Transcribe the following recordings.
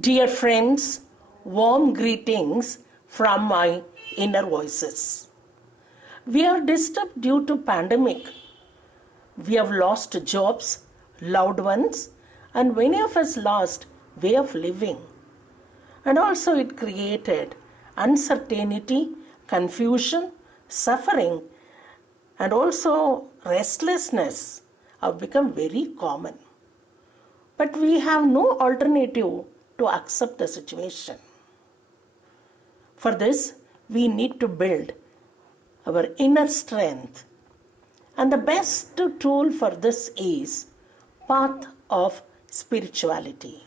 Dear friends, warm greetings from my inner voices. We are disturbed due to pandemic. We have lost jobs, loved ones, and many of us lost way of living. And also it created uncertainty, confusion, suffering, and also restlessness have become very common. But we have no alternative to accept the situation. For this, we need to build our inner strength. And the best tool for this is path of spirituality.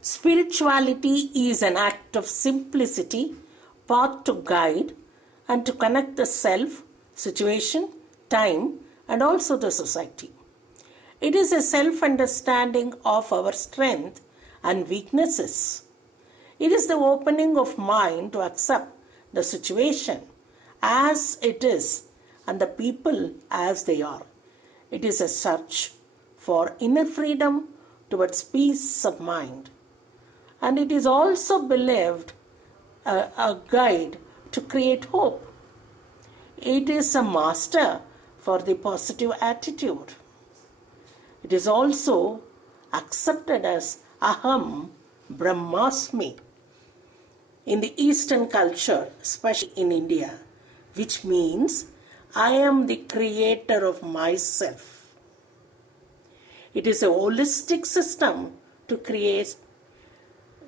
Spirituality is an act of simplicity, path to guide and to connect the self, situation, time, and also the society. It is a self-understanding of our strength and weaknesses. It is the opening of mind to accept the situation as it is and the people as they are. It is a search for inner freedom towards peace of mind. And it is also believed a guide to create hope. It is a master for the positive attitude. It is also accepted as Aham Brahmasmi in the Eastern culture, especially in India, which means I am the creator of myself. It is a holistic system to create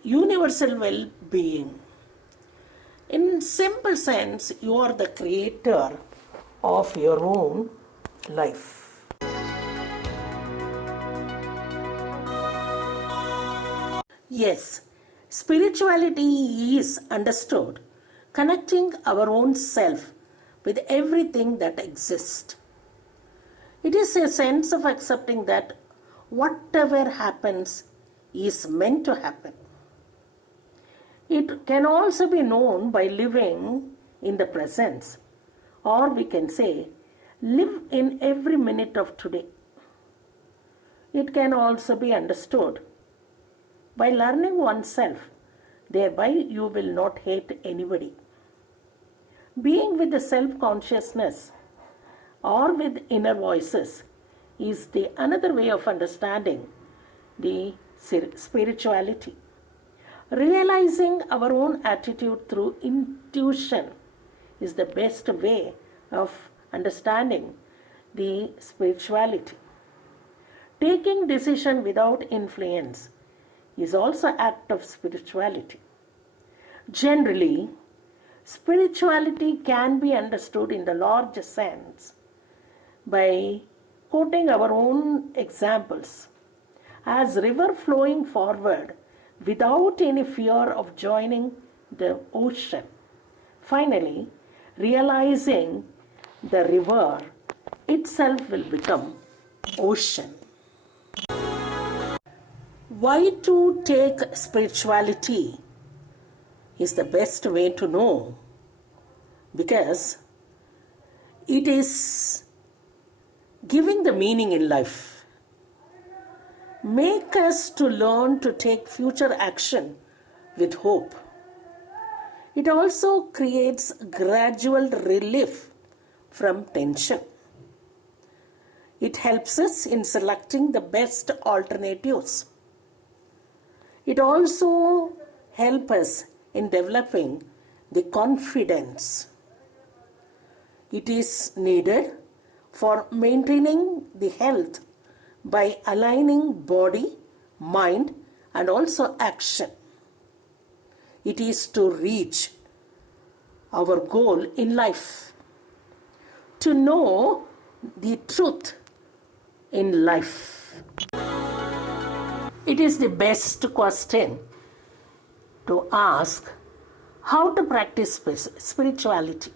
universal well-being. In simple sense, you are the creator of your own life. Yes, spirituality is understood, connecting our own self with everything that exists. It is a sense of accepting that whatever happens is meant to happen. It can also be known by living in the presence, or we can say, live in every minute of today. It can also be understood by learning oneself, thereby you will not hate anybody. Being with the self-consciousness or with inner voices is the another way of understanding the spirituality. Realizing our own attitude through intuition is the best way of understanding the spirituality. Taking decision without influence is also an act of spirituality. Generally, spirituality can be understood in the larger sense by quoting our own examples as river flowing forward without any fear of joining the ocean. Finally, realizing the river itself will become ocean. Why to take spirituality is the best way to know, because it is giving the meaning in life. Make us to learn to take future action with hope. It also creates gradual relief from tension. It helps us in selecting the best alternatives. It also helps us in developing the confidence. It is needed for maintaining the health by aligning body, mind, and also action. It is to reach our goal in life, to know the truth in life. It is the best question to ask how to practice spirituality.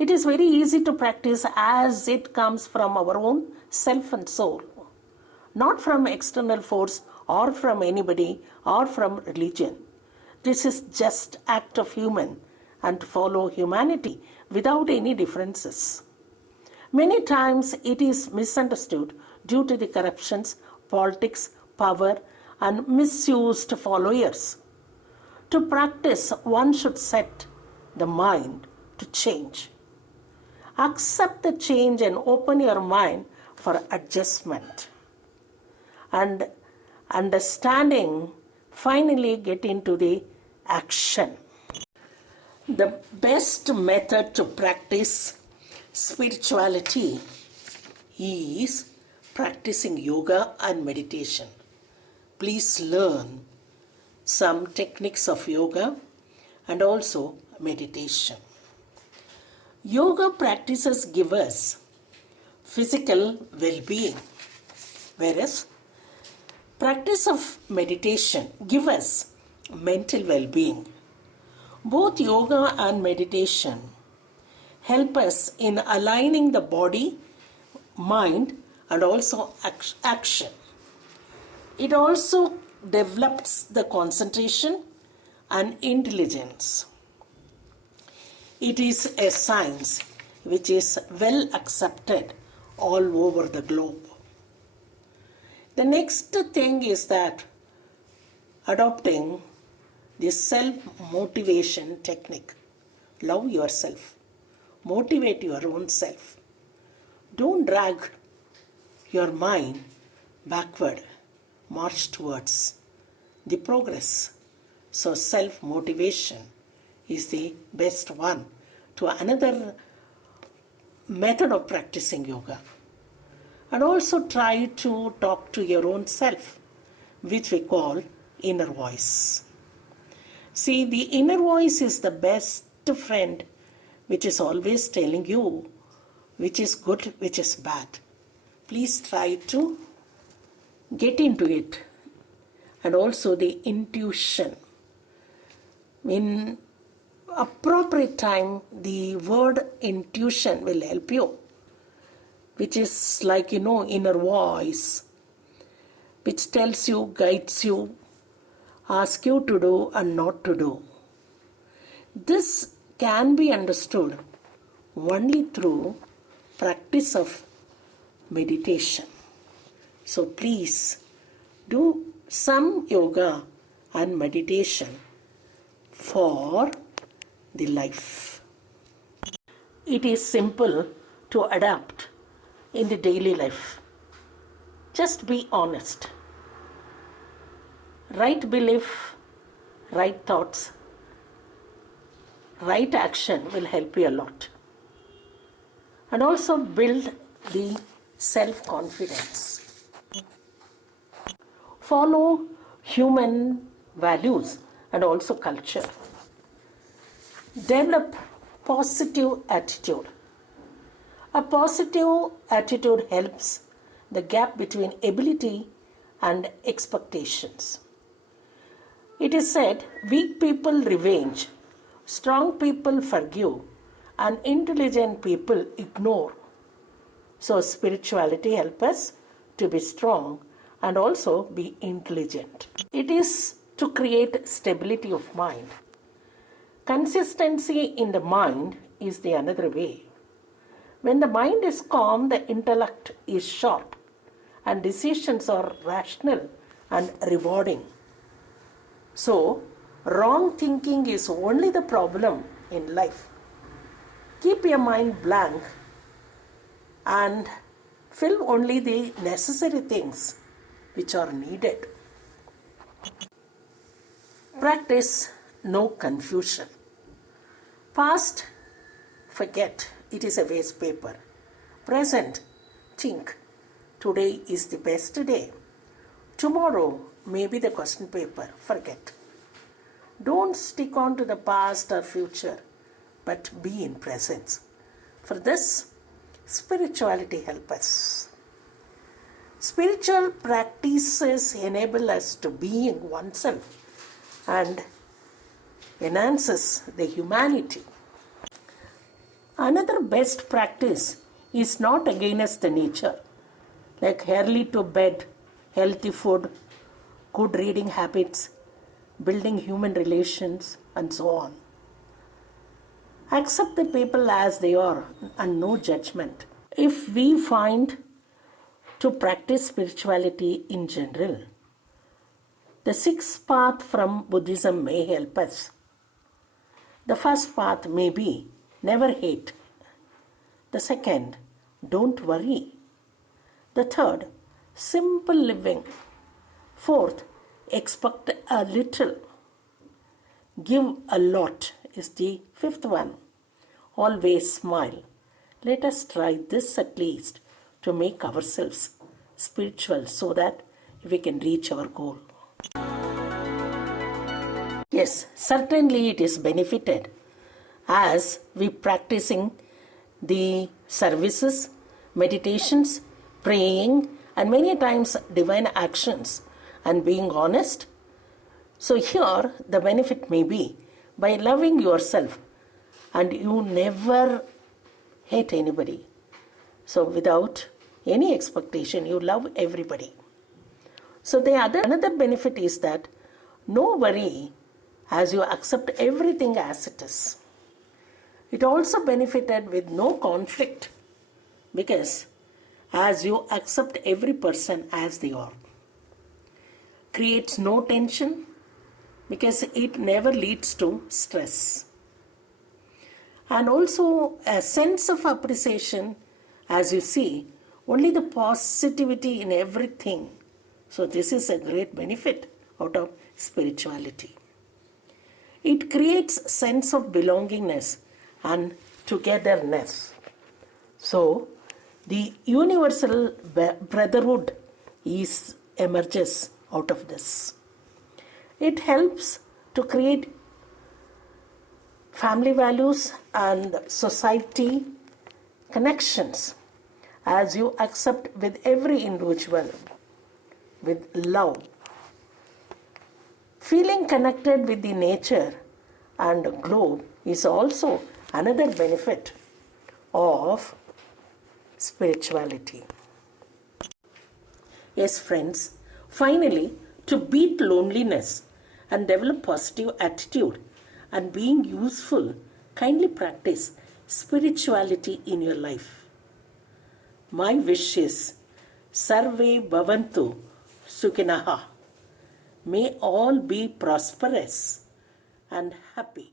It is very easy to practice as it comes from our own self and soul, not from external force or from anybody or from religion. This is just act of human and follow humanity without any differences. Many times it is misunderstood due to the corruptions, politics, power, and misused followers. To practice, one should set the mind to change. Accept the change and open your mind for adjustment. And understanding, finally get into the action. The best method to practice spirituality is practicing yoga and meditation. Please learn some techniques of yoga and also meditation. Yoga practices give us physical well-being, whereas practice of meditation give us mental well-being. Both yoga and meditation help us in aligning the body, mind, and also action. It also develops the concentration and intelligence. It is a science which is well accepted all over the globe. The next thing is that adopting the self-motivation technique. Love yourself. Motivate your own self. Don't drag your mind backward. March towards the progress. So self-motivation is the best one. To another method of practicing yoga. And also try to talk to your own self, which we call inner voice. See, the inner voice is the best friend, which is always telling you which is good, which is bad. Please try to get into it. And also the intuition. In appropriate time, the word intuition will help you, which is like, inner voice, which tells you, guides you, asks you to do and not to do. This can be understood only through practice of meditation. So please do some yoga and meditation for the life. It is simple to adapt in the daily life. Just be honest. Right belief, right thoughts, right action will help you a lot. And also build the self-confidence. Follow human values and also culture. Develop positive attitude. A positive attitude helps the gap between ability and expectations. It is said, weak people revenge, strong people forgive, and intelligent people ignore. So spirituality helps us to be strong and also be intelligent. It is to create stability of mind. Consistency in the mind is the another way. When the mind is calm, the intellect is sharp and decisions are rational and rewarding. So, wrong thinking is only the problem in life. Keep your mind blank and fill only the necessary things which are needed. Practice no confusion. Past, forget, it is a waste paper. Present, think, today is the best day. Tomorrow may be the question paper, forget. Don't stick on to the past or future, but be in presence. For this, spirituality helps us. Spiritual practices enable us to be in oneself and enhances the humanity. Another best practice is not against the nature, like early to bed, healthy food, good reading habits, building human relations, and so on. Accept the people as they are and no judgment. if we find to practice spirituality in general, the sixth path from Buddhism may help us. The first path may be never hate. The second, don't worry. The third, simple living. Fourth, expect a little. Give a lot is the fifth one. Always smile. Let us try this at least to make ourselves spiritual so that we can reach our goal. Yes, certainly it is benefited as we practicing the services, meditations, praying, and many times divine actions and being honest. So here the benefit may be by loving yourself, and you never hate anybody. So without any expectation, you love everybody. So another benefit is that no worry as you accept everything as it is. It also benefited with no conflict because as you accept every person as they are. Creates no tension because it never leads to stress. And also a sense of appreciation as you see only the positivity in everything. So this is a great benefit out of spirituality. It creates sense of belongingness and togetherness. So the universal brotherhood emerges out of this. It helps to create family values and society connections as you accept with every individual with love. Feeling connected with the nature and globe is also another benefit of spirituality. Yes, friends, finally, to beat loneliness and develop positive attitude and being useful, kindly practice spirituality in your life. My wish is Sarve Bhavantu Sukhinaha. May all be prosperous and happy.